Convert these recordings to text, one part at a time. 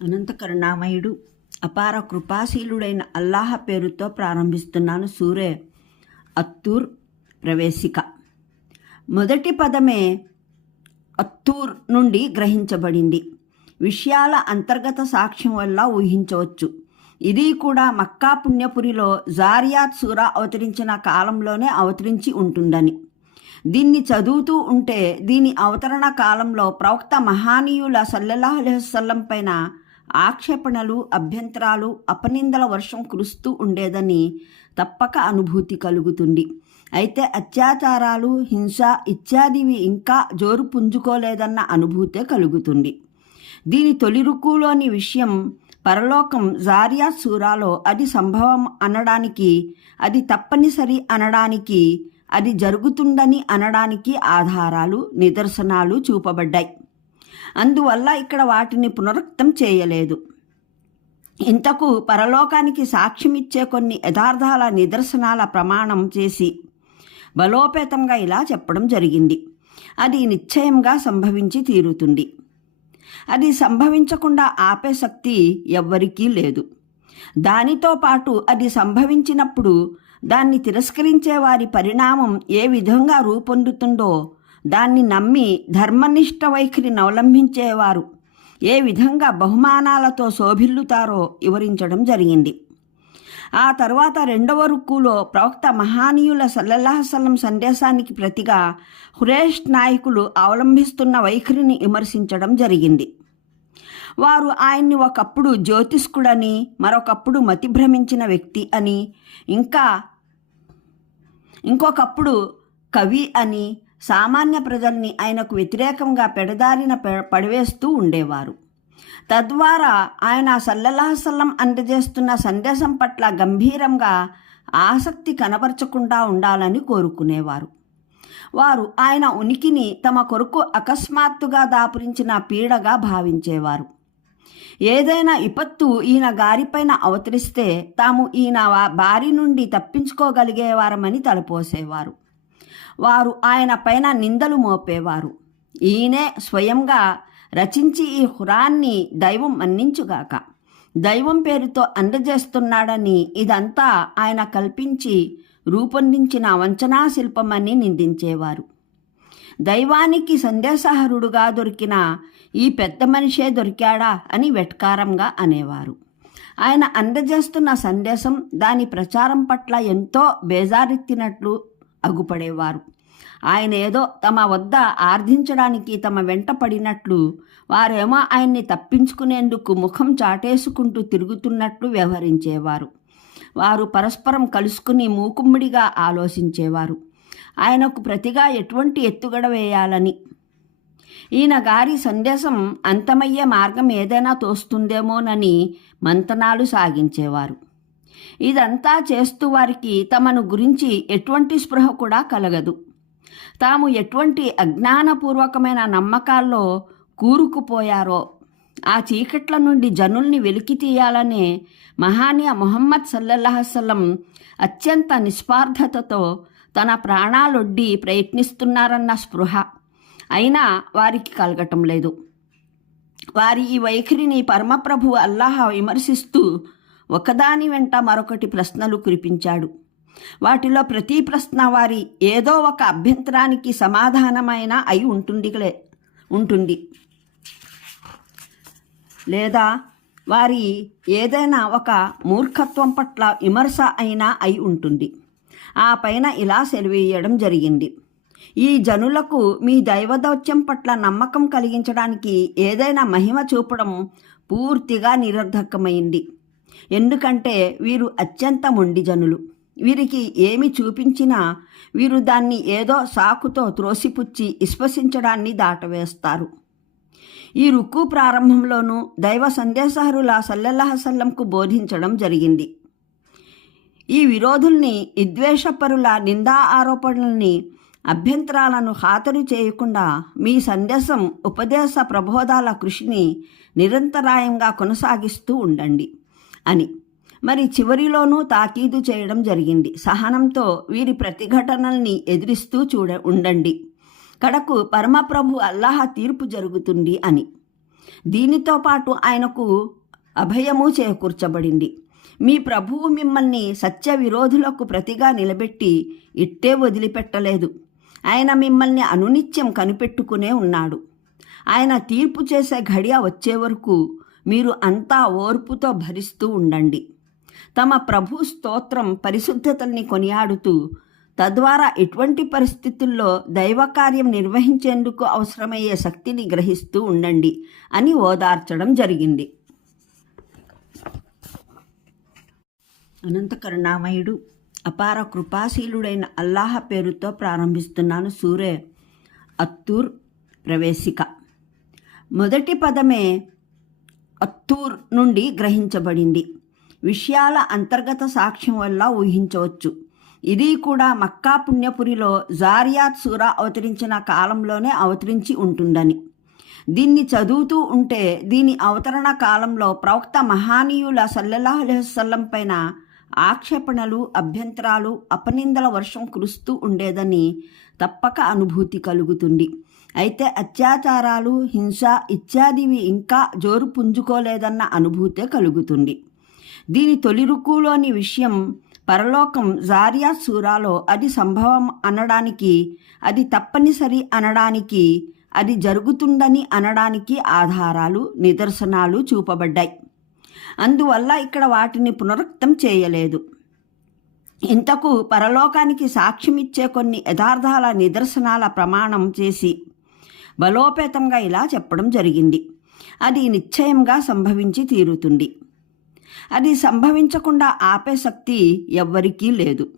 అనంత కరుణామయుడు అపార కృపాశీలుడైన అల్లాహ్ పేరుతో ప్రారంభిస్తున్నాను. సూరే అత్తూర్ ప్రవేశిక. మొదటి పదమే అత్తూర్ నుండి గ్రహించబడింది. విషయాల అంతర్గత సాక్ష్యం వల్ల ఊహించవచ్చు. ఇది కూడా మక్కా పుణ్యపురిలో జారియాత్ సూరా అవతరించిన కాలంలోనే అవతరించి ఉంటుందని. దీన్ని చదువుతూ ఉంటే దీని అవతరణ కాలంలో ప్రవక్త మహానీయుల సల్లల్లాహు అలైహి వసల్లం పైన ఆక్షేపణలు, అభ్యంతరాలు, అపనిందల వర్షం కురుస్తూ ఉండేదని తప్పక అనుభూతి కలుగుతుంది. అయితే అత్యాచారాలు, హింస ఇత్యాదివి ఇంకా జోరు పుంజుకోలేదన్న అనుభూతే కలుగుతుంది. దీని తొలి రుకులోని విషయం పరలోకం జారియాత్ సూరాలో అది సంభవం అనడానికి, అది తప్పనిసరి అనడానికి, అది జరుగుతుందని అనడానికి ఆధారాలు, నిదర్శనాలు చూపబడ్డాయి. అందువల్ల ఇక్కడ వాటిని పునరుక్తం చేయలేదు. ఇంతకు పరలోకానికి సాక్ష్యమిచ్చే కొన్ని యథార్థాల నిదర్శనాల ప్రమాణం చేసి బలోపేతంగా ఇలా చెప్పడం జరిగింది. అది నిశ్చయంగా సంభవించి తీరుతుంది. అది సంభవించకుండా ఆపే శక్తి ఎవ్వరికీ లేదు. దానితో పాటు అది సంభవించినప్పుడు దాన్ని తిరస్కరించే వారి పరిణామం ఏ విధంగా రూపొందుతుందో, దాన్ని నమ్మి ధర్మనిష్ట వైఖరిని అవలంబించేవారు ఏ విధంగా బహుమానాలతో శోభిల్లుతారో వివరించడం జరిగింది. ఆ తర్వాత రెండవ రుక్కులో ప్రవక్త మహానీయుల సల్లల్లాహు అలైహి వసల్లం సందేశానికి ప్రతిగా ఖురైష్ నాయకులు అవలంబిస్తున్న వైఖరిని విమర్శించడం జరిగింది. వారు ఆయన్ని ఒకప్పుడు జ్యోతిష్కుడని, మరొకప్పుడు మతిభ్రమించిన వ్యక్తి అని, ఇంకొకప్పుడు కవి అని సామాన్య ప్రజల్ని ఆయనకు వ్యతిరేకంగా పెడదారిన పడివేస్తూ ఉండేవారు. తద్వారా ఆయన సల్లల్లాహు అలైహి వసల్లం అందజేస్తున్న సందేశం పట్ల గంభీరంగా ఆసక్తి కనబరచకుండా ఉండాలని కోరుకునేవారు. వారు ఆయన ఉనికిని తమ కొరకు అకస్మాత్తుగా దాపురించిన పీడగా భావించేవారు. ఏదైనా విపత్తు ఈయన గారిపైన అవతరిస్తే తాము ఈయన బారి నుండి తప్పించుకోగలిగేవారమని తలపోసేవారు. వారు ఆయన పైన నిందలు మోపేవారు. ఈయనే స్వయంగా రచించి ఈ ఖురాన్ని దైవం మన్నించుగాక, దైవం పేరుతో అందజేస్తున్నాడని, ఇదంతా ఆయన కల్పించి రూపొందించిన వంచనా శిల్పమని నిందించేవారు. దైవానికి సందేశహరుడుగా దొరికిన ఈ పెద్ద మనిషే దొరికాడా అని వెట్కారంగా అనేవారు. ఆయన అందజేస్తున్న సందేశం, దాని ప్రచారం పట్ల ఎంతో బేజారెత్తినట్లు అగుపడేవారు. ఆయన ఏదో తమ వద్ద ఆర్ధించడానికి తమ వెంట పడినట్లు, వారేమో ఆయన్ని తప్పించుకునేందుకు ముఖం చాటేసుకుంటూ తిరుగుతున్నట్లు వ్యవహరించేవారు. వారు పరస్పరం కలుసుకుని మూకుమ్మడిగా ఆలోచించేవారు ఆయనకు ప్రతిగా ఎటువంటి ఎత్తుగడ వేయాలని. ఈయన గారి సందేశం అంతమయ్యే మార్గం ఏదైనా తోస్తుందేమోనని మంతనాలు సాగించేవారు. ఇదంతా చేస్తూ వారికి తమను గురించి ఎటువంటి స్పృహ కూడా కలగదు. తాము ఎటువంటి అజ్ఞానపూర్వకమైన నమ్మకాల్లో కూరుకుపోయారో ఆ చీకట్ల నుండి జనుల్ని వెలికి తీయాలనే మహానీయ ముహమ్మద్ సల్లల్లాహు అలైహి వసల్లం అత్యంత నిస్వార్థతతో తన ప్రాణాలొడ్డి ప్రయత్నిస్తున్నారన్న స్పృహ అయినా వారికి కలగటం లేదు. వారి ఈ వైఖరిని పరమప్రభు అల్లాహ్ విమర్శిస్తూ ఒకదాని వెంట మరొకటి ప్రశ్నలు కురిపించాడు. వాటిలో ప్రతి ప్రశ్న వారి ఏదో ఒక అభ్యంతరానికి సమాధానమైన అయి ఉంటుంది, లేదా వారి ఏదైనా ఒక మూర్ఖత్వం పట్ల విమర్శ అయినా అయి ఉంటుంది. ఆ పైన ఇలా సెలవేయడం జరిగింది: ఈ జనులకు మీ దైవదౌత్యం పట్ల నమ్మకం కలిగించడానికి ఏదైనా మహిమ చూపడం పూర్తిగా నిరర్ధకమైంది. ఎందుకంటే వీరు అత్యంత మొండి జనులు. వీరికి ఏమి చూపించినా వీరు దాన్ని ఏదో సాకుతో త్రోసిపుచ్చి విశ్వసించడాన్ని దాటవేస్తారు. ఈ రుక్కు ప్రారంభంలోనూ దైవ సందేశహరుల సల్లల్లాహు అలైహి వసల్లంకు బోధించడం జరిగింది. ఈ విరోధుల్ని, విద్వేషపరుల నిందా ఆరోపణల్ని, అభ్యంతరాలను ఖాతరు చేయకుండా మీ సందేశం, ఉపదేశ ప్రబోధాల కృషిని నిరంతరాయంగా కొనసాగిస్తూ ఉండండి అని. మరి చివరిలోనూ తాకీదు చేయడం జరిగింది: సహనంతో వీరి ప్రతిఘటనల్ని ఎదిరిస్తూ ఉండండి. కడకు పరమప్రభు అల్లాహ్ తీర్పు జరుగుతుంది అని. దీనితో పాటు ఆయనకు అభయము చేకూర్చబడింది. మీ ప్రభువు మిమ్మల్ని సత్య విరోధులకు ప్రతిగా నిలబెట్టి ఇట్టే వదిలిపెట్టలేదు. ఆయన మిమ్మల్ని అనునిత్యం కనిపెట్టుకునే ఉన్నాడు. ఆయన తీర్పు చేసే ఘడియ వచ్చే వరకు మీరు అంతా ఓర్పుతో భరిస్తూ ఉండండి. తమ ప్రభు స్తోత్రం పరిశుద్ధతల్ని కొనియాడుతూ తద్వారా ఎటువంటి పరిస్థితుల్లో దైవకార్యం నిర్వహించేందుకు అవసరమయ్యే శక్తిని గ్రహిస్తూ ఉండండి అని ఓదార్చడం జరిగింది. అనంత కరుణామయుడు అపార కృపాశీలుడైన అల్లాహ్ పేరుతో ప్రారంభిస్తున్నాను. సూరే అత్తూర్ ప్రవేశిక. మొదటి పదమే అత్తూర్ నుండి గ్రహించబడింది. విషయాల అంతర్గత సాక్ష్యం వల్ల ఊహించవచ్చు. ఇది కూడా మక్కా పుణ్యపురిలో జారియాత్ సూరా అవతరించిన కాలంలోనే అవతరించి ఉంటుందని. దీన్ని చదువుతూ ఉంటే దీని అవతరణ కాలంలో ప్రవక్త మహానీయుల సల్లల్లాహు అలైహి వసల్లం పైన ఆక్షేపణలు, అభ్యంతరాలు, అపనిందల వర్షం కురుస్తూ ఉండేదని తప్పక అనుభూతి కలుగుతుంది. అయితే అత్యాచారాలు, హింస ఇత్యాదివి ఇంకా జోరు పుంజుకోలేదన్న అనుభూతే కలుగుతుంది. దీని తొలి రుకులోని విషయం పరలోకం జారియాత్ సూరాలో అది సంభవం అనడానికి, అది తప్పనిసరి అనడానికి, అది జరుగుతుందని అనడానికి ఆధారాలు, నిదర్శనాలు చూపబడ్డాయి. అందువల్ల ఇక్కడ వాటిని పునరుక్తం చేయలేదు. ఇంతకు పరలోకానికి సాక్ష్యమిచ్చే కొన్ని యథార్థాల నిదర్శనాల ప్రమాణం చేసి బలోపేతంగా ఇలా చెప్పడం జరిగింది. అది నిశ్చయంగా సంభవించి తీరుతుంది. అది సంభవించకుండా ఆపే శక్తి ఎవ్వరికీ లేదు.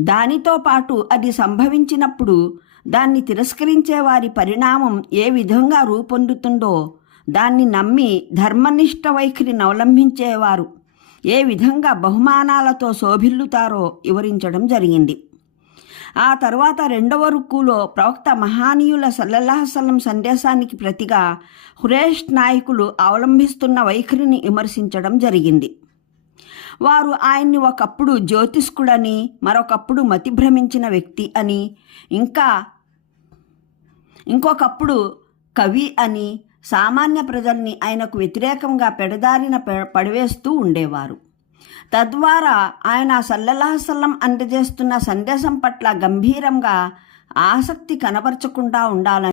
దానితో పాటు అది సంభవించినప్పుడు దాన్ని తిరస్కరించే వారి పరిణామం ఏ విధంగా రూపొందుతుందో, దాన్ని నమ్మి ధర్మనిష్ట వైఖరిని అవలంబించేవారు ఏ విధంగా బహుమానాలతో శోభిల్లుతారో వివరించడం జరిగింది. ఆ తర్వాత రెండవ రుక్కులో ప్రవక్త మహానీయుల సల్లల్లాహు అలైహి వసల్లం సందేశానికి ప్రతిగా ఖురైష్ నాయకులు అవలంబిస్తున్న వైఖరిని విమర్శించడం జరిగింది. వారు ఆయన్ని ఒకప్పుడు జ్యోతిష్కుడని, మరొకప్పుడు మతిభ్రమించిన వ్యక్తి అని, ఇంకొకప్పుడు కవి అని సామాన్య ప్రజల్ని ఆయనకు వ్యతిరేకంగా పెడదారిన పడివేస్తూ ఉండేవారు. తద్వారా ఆయన సల్లల్లాహు అలైహి వసల్లం అందజేస్తున్న సందేశం పట్ల గంభీరంగా ఆసక్తి కనబరచకుండా ఉండాలని